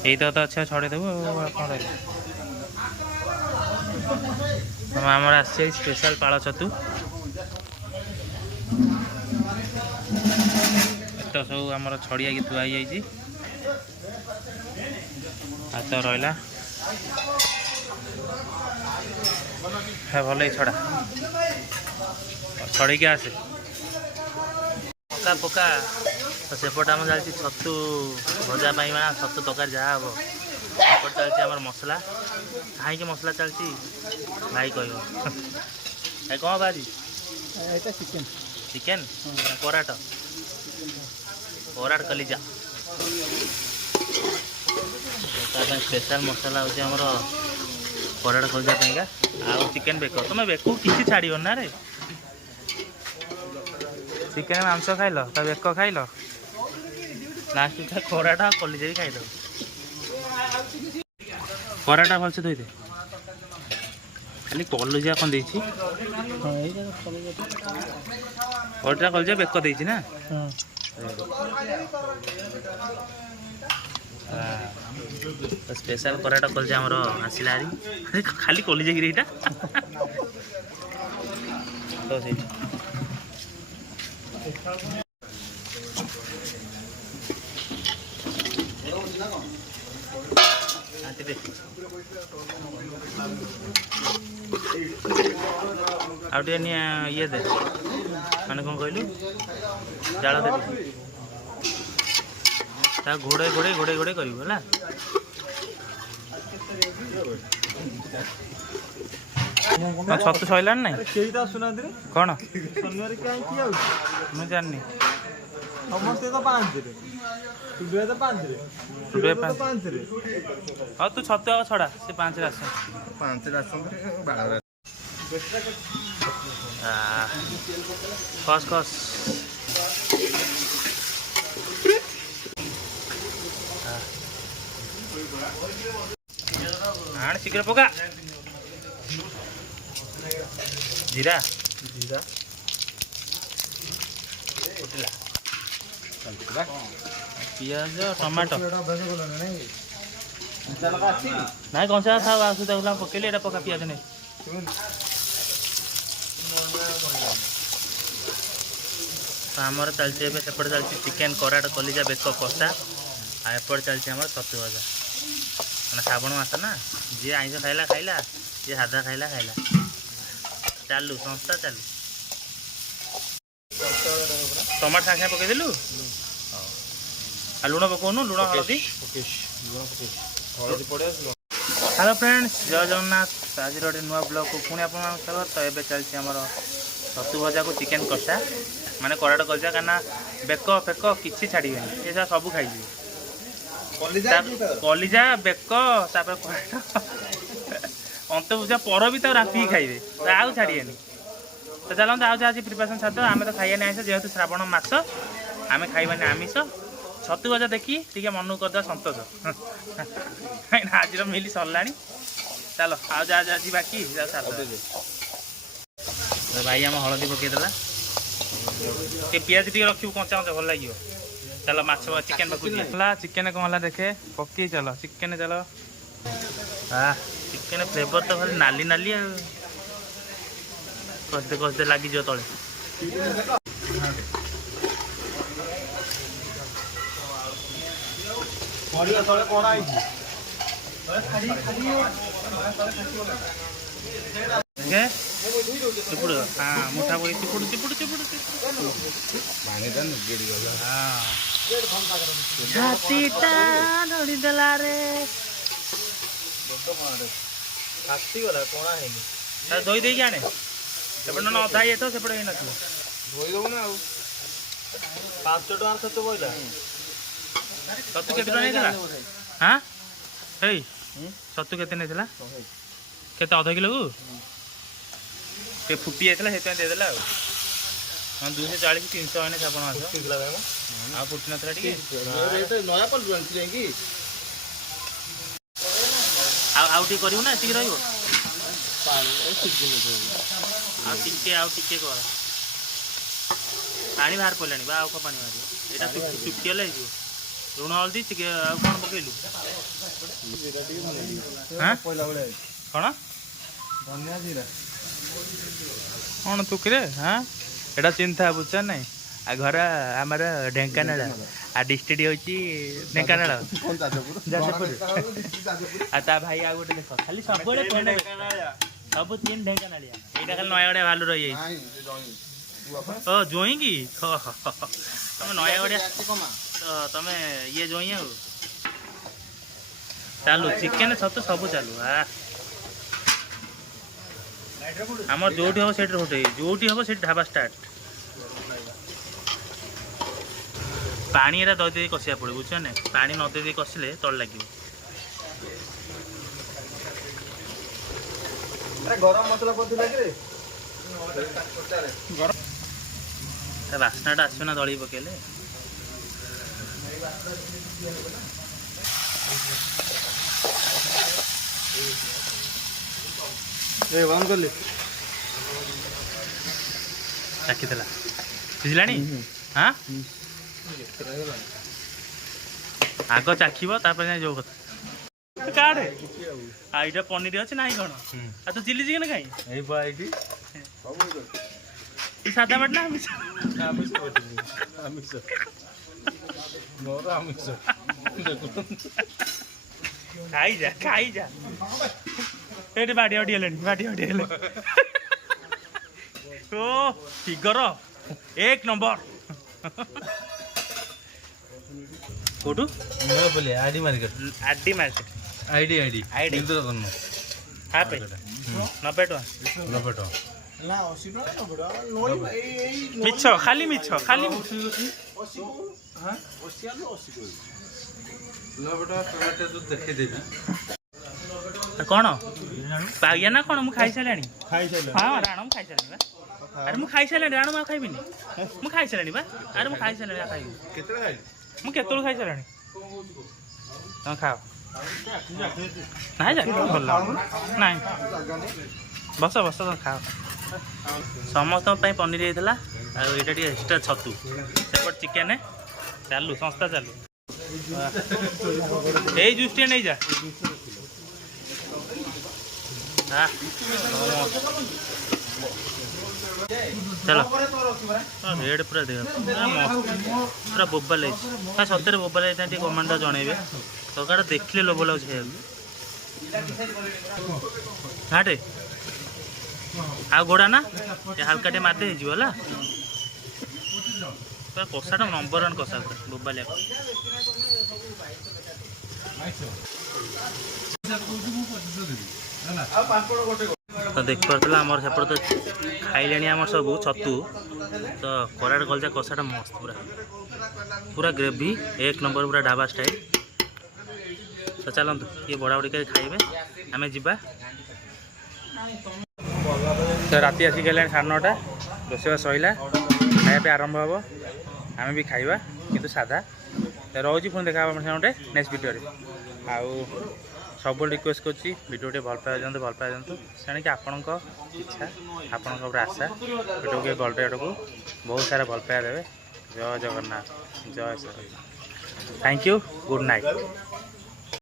यही तो अच्छा छड़ेदेबू कौन आमर आस स्पेशल पाଳ छतु एत सब आमर छड़िया की थुआ जाइए तो रहा है भल छड़ा छड़े आसे पका पका तो सेपट आम चलती छतु भजा पाई छतु तरकारी जहाँ हम एपट चलती आम मसला कहीं मसला चलती भाई कह भाई कौन बाजी chicken chicken Pargat Pargat कलिजा special मसला हूँ आमर पराट कलिजा पाइंका आउ चिकेन बेक तुम बेकू किसी छाड़ ना रे चिकेन मांस खाइल तो बेक खाइल लास्ट पराटा कलिजा भी खाइल पराटा भलसे धोई दे खाली कलिजा कौन देती पराटा कलिजा बेक देती ना तो स्पेशल पराटा कलिजा आमर आसला हारी खाली कलिजा गिरी तो से आउटे ये दे मैंने कौन कहलु जाल दे घोड़े घोड़े घोड़े घोड़े कर छतु सैला ना कौन मुझे जानी हाँ तू छतु आग छड़ा से 5 आस खस खस आण शीघ्र पका जीरा जीरा उठला पियाज टमाटो ना कंचा था आसुदा पकेली एटा पका पियाज नहीं आमर चलती सेपट चलती चिकेन कराट कलिजा बेक कषा एपट चलती आम छतु भजा मैंने श्रावण मास ना जी आइस खाइला खाइला जी सादा खाइला खाइला चालू संस्था चालू टमाटो सागे पकईदेलु लुण पकाउनु लुण हलदी हेलो फ्रेंड्स जय जगन्नाथ आज गोटे नुआ ब्लॉग को पुणी आप स्वागत तो ये चलती आमर छतु भजा को चिकेन कषा माने कराट कलिजा कहना बेक फेक किसी छाड़े ये सब खाई कलिजा बेक अंत पूजा पर भी राति खाइबे आउ छाड़े तो चलते आज आज प्रिपेरेसन छाड़ आम तो खाइबानी आइस जेहेतु श्रावण मास आम खाइबानी आमिष छतु भजा देखी टे मन को करदे सतोष आज मिली सरला चलो आज आज आज बाकी भाई आम हलदी पकईदेला पियाज टे रखू कंचा कंचा भल लगे चलो माछ चिकेन पकड़ा चिकेन कौन है देखे पकई चलो चिकेन चलो चिकेन फ्लेवर तो खाली नाली नाली कसते कसते लगी तले चिपुड़ हाँ मुठा पड़ी चिपुड़ चिपुड़ चिपुड़ छातीटा धरीदेला रे फाटीगला कणा हैनी धोई देकी आने सेपटे ना अधा ये तो सेपटे ही नथिबो धोई दबो ना 500 टका छतु बोइला छतु केते टका नेला हां हेई छतु केते नेला केते आधा किलो को के फुटी जाता से देदेला हाँ 240 300 आने छापण मास आ फुटी नथला टिके नया पल कि आउ टी करियो ना टी रहइबो पानी आ टिके कर पानी बाहर पड़लानी बा आउ पानी मारियो एटा सुखिगले हो लुण हल्दी कौन पकेलु हाँ कौन कौन तुकरे हाँ एटा चिंता बुझ नहीं आ घर आमर ढेंकानाल आ डिस्ट्रिक्ट होची ढेंकानाल आ ता भाई आ गोटे देख खाली सब सब तीन ढेंकानालिया एटा खाली नयागड़िया भालू रही ओ जोई की तुम नयागड़िया तुम ये जोई आ चालू चिकेन छतु सब चालू हाँ आमर जो हम से रोटे जो हम से ढाबा स्टार्ट पानी एरा दही दे कसिया पड़े बुझे ना पानी न दे कसिले तल लगे गरम मसला बास्नाटा आस ना दली पकेले चाखीला बुझला हाँ आग चाखब जो कथा काढ़े आईटा पनीर अच्छे ना कौन आ तो चिली चिकेन खाई सादा बाट ना खाई जा ये बाड़ी बाड़ी ओ फिगर एक नंबर कोटू बोले आडी मार्केट आईडी हाँ पे 90 टका मिछ खाली कौन पाइया ना कौन मुझे खाई सारे हाँ राण मुझे खाई सारे अरे मुझे खाई सारे राण मुझे खाइबी मुझे खाई सारे बा अरे मुझे खाई सारे खाइबी मुझे खाई सारे तुम खाओ ना जा भल ना बस तुम खाओ समस्त पनीर होता आईटा एक्सट्रा छतु सेपट चिकेन चालू संस्था चालू यही जूस टे नहीं जा चलो रेड पूरा देख पूरा बोबा लगे हाँ सतरे बोबा लगे कमेंट जनइबे सरकार देखले लोभ लगे हाँ टे आ गोड़ा ना हल्का टे मारते है कषाटा नंबर 1 कषा बोबालिया तो देख पार्ला आमर सेपट तो खाइले आम सब छतु तो कराड़ गलजा कषाटा मस्त पूरा पूरा ग्रेवी एक नंबर पूरा ढाबा स्टाइल तो चलते ये बड़ा बड़ी खाइबे आम जा तो राति आसिक 9:30 रोषेवा सैला खाया आरंभ हम आम भी खाइबा किंतु साधा रोज पुणी देखा गोटे नेक्स्ट वीडियो आउ सब रिक्वेस्ट करुँची वीडियो भल पाए से आपण इच्छा आपण आशा वीडियो के भल पाइबा को बहुत सारा भल पाइबा देवे जय जगन्नाथ जय Shri thank you good night.